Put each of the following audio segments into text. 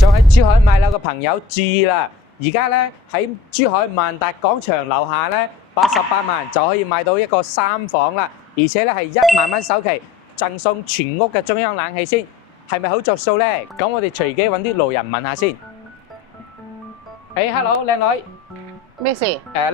想喺珠海買樓嘅朋友注意啦！而家咧喺珠海萬達廣場樓下咧，88萬就可以買到一個3房啦，而且咧係1萬蚊首期，贈送全屋嘅中央冷氣先，係咪好着數咧？咁我哋隨機揾啲路人問下先。Hello， 靚女。咩事？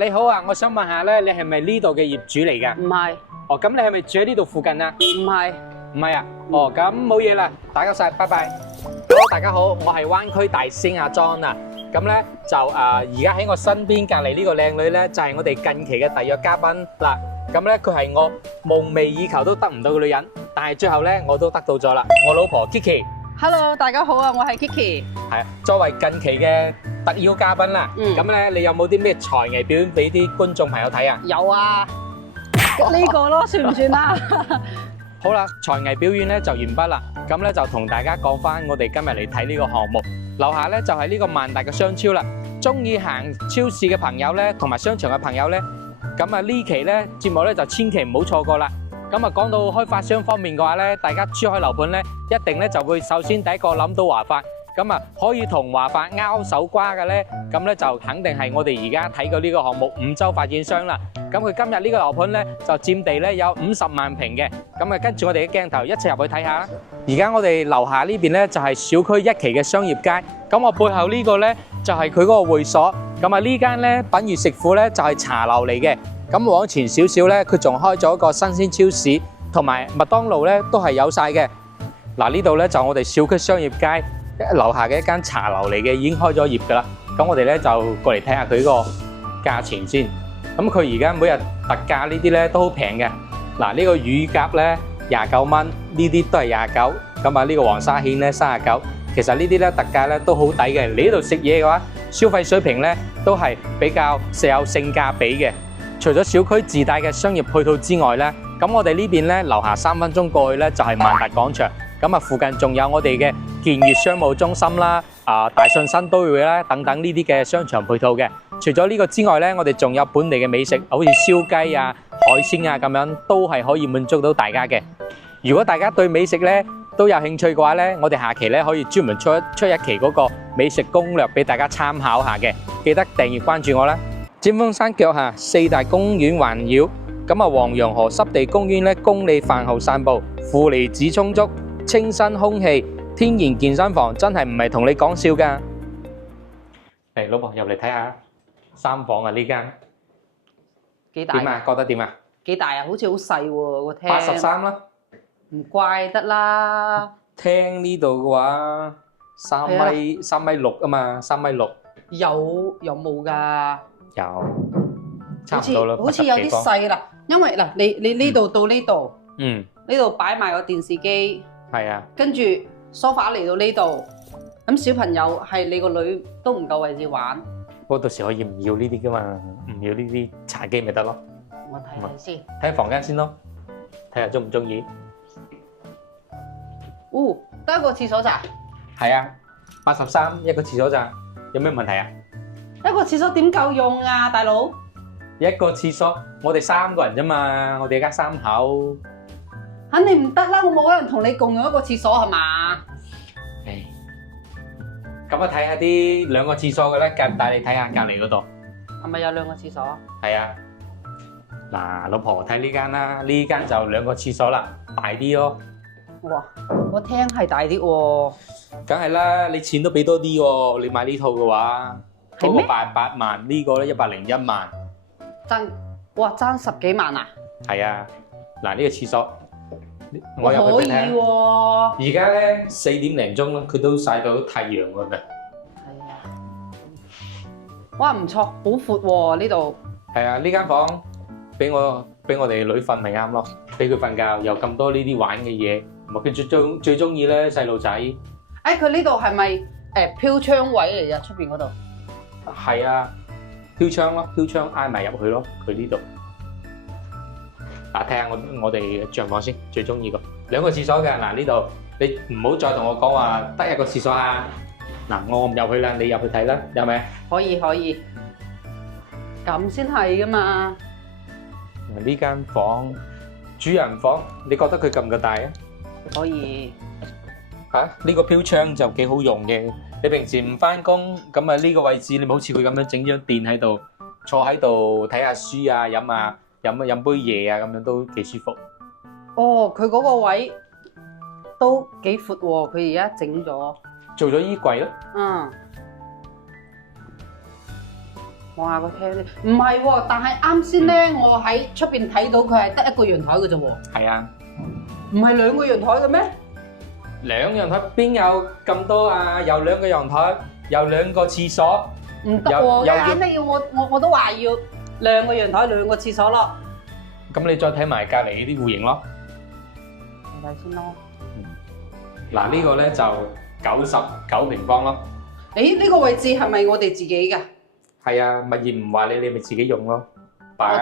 你好啊，我想問下咧，你係咪呢度嘅業主嚟㗎？唔係，哦，咁你係咪住喺呢度附近啊？唔係，唔係啊？哦，咁冇嘢啦，打攪晒，拜拜。Hello，大家好，我係灣區大師阿 John 啊。咁咧就而家喺我身邊隔離呢個靚女咧，就係我哋近期嘅特約嘉賓啦。咁咧佢係我夢寐以求都得唔到嘅女人，但係最後咧我都得到咗啦。我老婆 Kiki。Hello， 大家好啊，我係 Kiki。係啊，作為近期嘅特邀嘉賓啦，咁咧你有冇啲咩才藝表演俾啲觀眾朋友睇啊？有啊，呢個咯，算唔算啊？好啦，才藝表演咧就完畢啦。咁咧就同大家講翻，我哋今日嚟睇呢個項目。樓下咧就係呢個萬達嘅商超啦。中意行超市嘅朋友咧，同埋商場嘅朋友咧，咁啊呢期咧節目咧就千祈唔好錯過啦。咁啊講到開發商方面嘅話咧，大家珠海樓盤咧一定咧就會首先第一個諗到華發。咁啊可以同華發拗手瓜嘅咧，咁咧就肯定係我哋而家睇過呢個項目五洲發展商啦。咁佢今日呢個樓盤咧就佔地咧有50萬平嘅。咁啊跟住我哋嘅鏡頭一齊入去睇下啦。而家我哋樓下呢邊咧就係小區1期嘅商業街。咁我背後呢個咧就係佢嗰個會所。咁啊呢間咧品如食府咧就係茶樓嚟嘅。咁往前少少咧，佢仲開咗一個新鮮超市，同埋麥當勞咧都係有晒嘅。嗱呢度咧就我哋小區商業街樓下嘅一間茶樓嚟嘅，已經開咗業噶啦。咁我哋咧就過嚟睇下佢個價錢先。咁佢而家每日特價呢啲咧都好平嘅。嗱呢個乳鴿咧29蚊，呢啲都係29。咁啊呢個黃沙蜆咧39。其實呢啲咧特價咧都好抵嘅。你呢度食嘢嘅話，消費水平咧都係比較有性價比嘅。除咗小區自帶嘅商業配套之外咧，咁我哋呢邊咧樓下3分鐘過去咧就係萬達廣場。咁啊，附近仲有我哋嘅建粵商務中心啦、大信新都會啦等等呢啲嘅商場配套嘅。除咗呢個之外咧，我哋仲有本地嘅美食，好似燒雞啊、海鮮啊咁樣，都係可以滿足到大家嘅。如果大家對美食咧都有興趣嘅話咧，我哋下期咧可以專門出一期嗰個美食攻略俾大家參考下嘅。記得訂閱關注我啦。尖峰山腳下4大公園環繞，咁啊黃楊河濕地公園咧供你飯後散步，負離子充足。清新空氣，天然健身房真係唔係同你講笑㗎。嚟，老婆入嚟睇下，3房啊呢間。幾大？點啊？覺得點啊？幾大啊？好似好細喎個廳。83啦。唔怪得啦。廳呢度嘅話3米6啊嘛，3米6。有冇㗎？有。差唔多啦。好似有啲細啦，因為嗱，你呢度到呢度。呢度擺埋個電視機，係啊，跟住梳化嚟到呢度，咁小朋友係你個女都唔夠位置玩。不過到時可以唔要呢啲噶嘛，唔要呢啲茶几咪得咯。我睇下先，睇下房間先咯，睇下中唔中意。哦，得一個廁所咋？係啊，83一個廁所咋？有咩問題啊？一個廁所點夠用啊，大佬？一個廁所，我哋3個人啫嘛，我哋一家3口。肯定唔得啦，我冇可能同你共用一個廁所係嘛？咁啊睇下啲2個廁所嘅咧，帶你睇下隔離嗰度。係咪有2個廁所？係啊。嗱，老婆睇呢間啦，呢間就2個廁所啦，大啲咯。哇，個廳係大啲喎。梗係啦，你錢都俾多啲喎，你買呢套嘅話，嗰個88萬，呢個咧101萬。爭10幾萬啊？係啊，嗱呢個廁所。我入去俾你睇。可以喎。而家咧4點零鐘啦，佢都曬到太陽㗎啦。係啊。哇，唔錯，好闊喎呢度。係啊，呢間房俾我哋女瞓咪啱咯，俾佢瞓覺，有咁多呢啲玩嘅嘢，唔係佢最中意咧細路仔。佢呢度係咪飄窗位嚟㗎？出邊嗰度？係啊，飄窗咯，飄窗挨埋入去咯，佢呢度。嗱，睇下我哋帳房先，最中意個2個廁所嘅。嗱呢度你唔好再同我講話得1個廁所啊！嗱，我唔入去啦，你入去睇啦，有咪？可以，咁先係噶嘛。呢間房主人房，你覺得佢夠唔夠大啊？可以。呢個飄窗就幾好用嘅，你平時唔翻工，咁啊呢個位置你好似佢咁樣整張墊喺度，坐喺度睇下書啊，飲杯嘢啊，咁樣都幾舒服。哦，佢嗰個位都幾闊喎，佢而家整咗。做咗衣櫃咯。嗯。望下個廳先，唔係喎，但係啱先咧，我喺出邊睇到佢係得一個陽台嘅啫喎。係啊。唔係兩個陽台嘅咩？兩個陽台邊有咁多啊？有兩個陽台，有兩個廁所。唔得喎，肯定要我都話要兩個陽台兩個廁所咯。咁你再睇埋隔離呢啲戶型咯。睇睇先咯。嗱呢個咧就99平方咯。誒呢個位置係咪我哋自己㗎？係啊，物業唔話你咪自己用咯。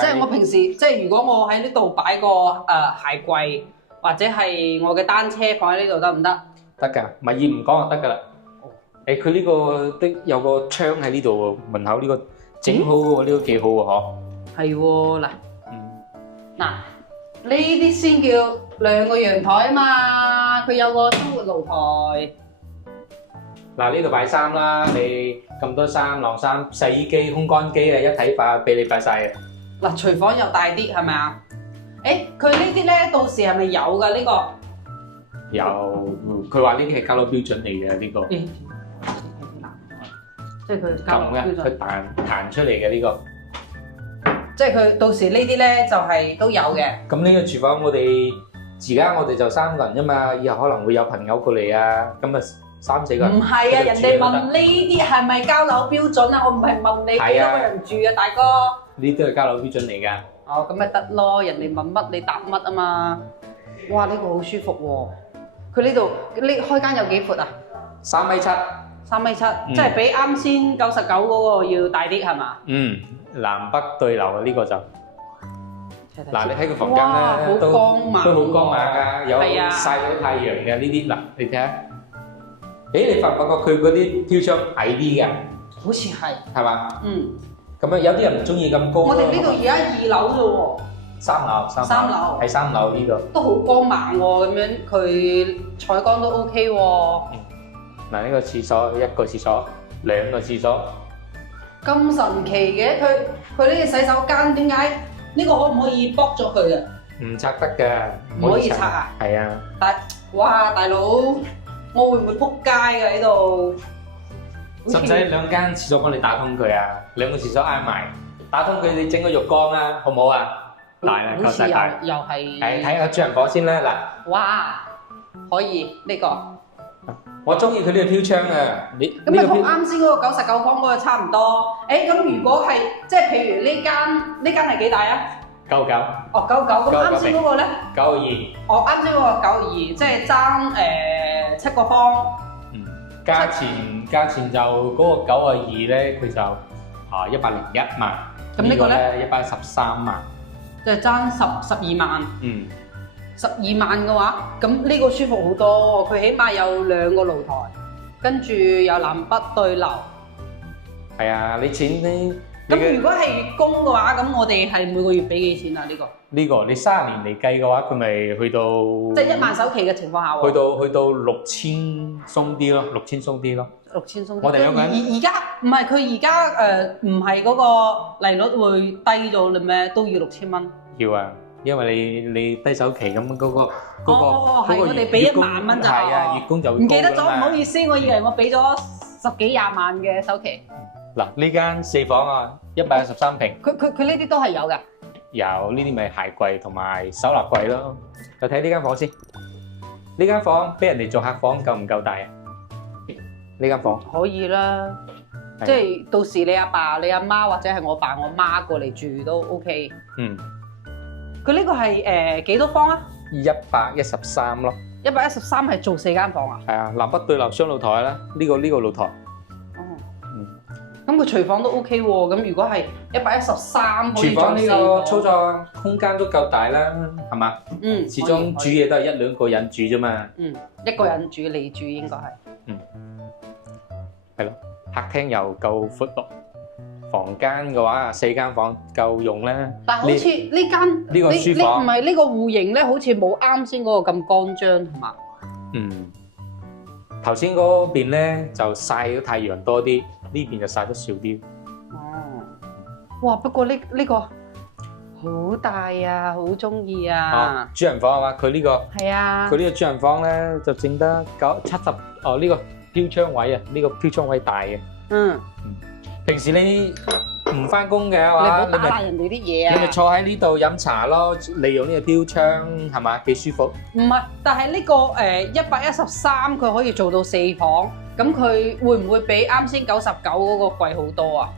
即係我平時即係如果我喺呢度擺個鞋櫃，或者係我嘅單車放喺呢度得唔得？得㗎，物業唔講就得㗎啦。誒佢呢個都有個窗喺呢度喎，門口呢個整好喎，呢個幾好喎嗬。係喎，嗱，嗱呢啲先叫兩個陽台啊嘛，佢有個生活露台。嗱呢度擺衫啦，你咁多衫、晾衫、洗衣機、烘乾機啊，一體化俾你擺晒嘅。嗱廚房又大啲係咪啊？誒佢呢啲咧到時係咪有㗎呢個？有，佢話呢啲係交樓標準嚟嘅呢個。即係佢交樓標準。佢彈出嚟嘅呢個。即係佢到時呢啲咧就係都有嘅。咁呢個廚房我哋而家我哋就3個人啫嘛，以後可能會有朋友過嚟啊，咁啊3、4個人。唔係啊，人哋問呢啲係咪交樓標準啊？我唔係問你幾多個人住啊，大哥。呢啲都係交樓標準嚟㗎。哦，咁咪得咯，人哋問乜你答乜啊嘛。哇，呢個好舒服喎。佢呢度呢開間有幾闊啊？3.7米。3.7米，即係比啱先99嗰個要大啲係嘛？嗯，南北對流啊，呢個就。嗱，你睇個房間咧，都好光猛㗎，有曬到太陽嘅呢啲。嗱，你睇下。誒，你發唔發覺佢嗰啲天窗矮啲嘅？好似係。係嘛？嗯。咁樣有啲人唔中意咁高。我哋呢度而家2樓啫喎。3樓。3樓。係3樓呢個。都好光猛喎，咁樣佢採光都 OK 喎。嗱，呢個廁所1個廁所，2個廁所。咁神奇嘅，佢呢個洗手間點解？呢個可唔可以剝咗佢啊？唔拆得㗎。唔可以拆啊？係啊。哇，大佬！我會唔會撲街㗎呢度？使唔使2間廁所幫你打通佢啊？2個廁所挨埋，打通佢，你整個浴缸啊，好唔好啊？大啦，夠晒大。又係。係睇下主人房先啦，嗱。哇！可以呢個。我中意佢呢個挑窗啊！咁咪同啱先嗰個99方嗰個差唔多。誒，咁如果係即係譬如呢間係幾大啊？99。哦，99。咁啱先嗰個咧？92。哦，啱先嗰個92，即係爭7個方。嗯。價錢就嗰個92咧，佢就101萬。咁呢個咧？113萬。即係爭12萬。嗯。12萬嘅話，咁呢個舒服好多。佢起碼有2個露台，跟住有南北對流。係啊，你錢呢？咁如果係月供嘅話，咁我哋係每個月俾幾錢啊？呢個你30年嚟計嘅話，佢咪去到即係1萬首期嘅情況下喎。去到6000鬆啲咯，6000鬆啲咯。6000鬆啲。我哋兩個人而家唔係佢而家唔係嗰個利率會低咗嘞咩？都要6000蚊。要啊。因為你低首期咁嗰個係我哋俾1萬蚊就係啊，月供就唔記得咗，唔好意思，我以為我俾咗10幾20萬嘅首期。嗱，呢間4房啊，113平。佢呢啲都係有㗎。有呢啲咪鞋櫃同埋手拿櫃咯。就睇呢間房先。呢間房俾人哋做客房夠唔夠大啊？呢間房可以啦，即係到時你阿爸、你阿媽或者係我爸、我媽過嚟住都 OK。嗯。佢呢個係幾多方啊？113咯。113係做4間房啊？係啊，南北對流雙露台啦。呢個露台。哦。嗯。咁佢廚房都 OK 喎。咁如果係113，廚房呢個操作空間都夠大啦，係嘛？嗯。始終煮嘢都係1、2個人煮啫嘛。嗯。1個人煮，你煮應該係。嗯。係咯，客廳又夠闊落。房間嘅話，4間房夠用啦。但係好似呢間呢個書房，唔係呢個戶型咧，好似冇啱先嗰個咁乾張，係嘛？嗯。頭先嗰邊咧就曬咗太陽多啲，呢邊就曬得少啲。哦，哇！不過呢個好大啊，好中意啊！主人房係嘛？佢呢個係啊，佢呢個主人房咧就整得70哦，呢個飄窗位啊，呢個飄窗位大嘅。嗯，平時你唔翻工嘅你唔話，好打爛人哋啲嘢啊！你咪坐喺呢度飲茶咯，利用呢個飄窗係嘛，幾舒服。唔係，但係呢個113佢可以做到4房，咁佢會唔會比啱先99嗰個貴好多啊？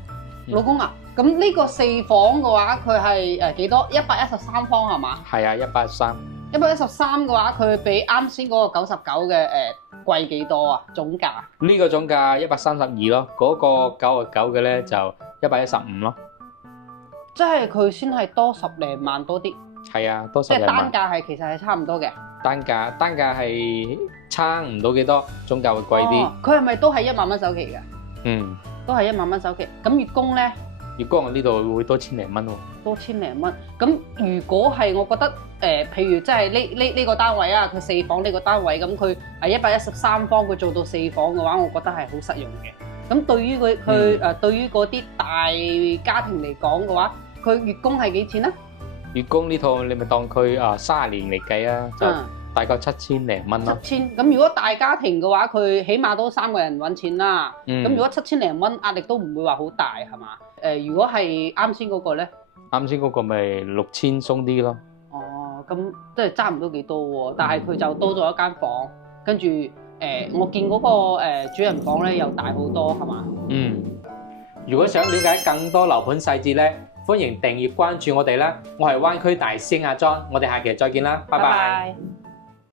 老公啊，咁呢個4房嘅話，佢係幾多？113方係嘛係啊，113。113嘅話，佢比啱先嗰個99嘅貴幾多啊？總價？呢個總價132咯，嗰個99嘅咧就115咯。即係佢先係多10零萬多啲。係啊，多即係10零萬。單價係其實係差唔多嘅。單價係差唔到幾多，總價會貴啲。佢係咪都係1萬蚊首期嘅？嗯，都係1萬蚊首期。咁月供咧？月供我呢度會多千零蚊喎。多千零蚊。咁如果係我覺得譬如即係呢個單位啊，佢4房呢個單位，咁佢係113方，佢做到4房嘅話，我覺得係好實用嘅。咁對於佢對於嗰啲大家庭嚟講嘅話，佢月供係幾錢咧？月供呢套你咪當佢30年嚟計啊，就大概7000零蚊咯。7000。咁如果大家庭嘅話，佢起碼都3個人揾錢啦。咁如果7000零蚊，壓力都唔會話好大係嘛？如果係啱先嗰個咧？啱先嗰個咪6000鬆啲咯。哦，咁即係爭唔到幾多喎，但係佢就多咗一間房，跟住我見嗰個主人房咧又大好多係嘛？嗯，如果想了解更多樓盤細節咧，歡迎訂閱關注我哋啦。我係灣區大師兄阿莊，我哋下期再見啦，拜拜。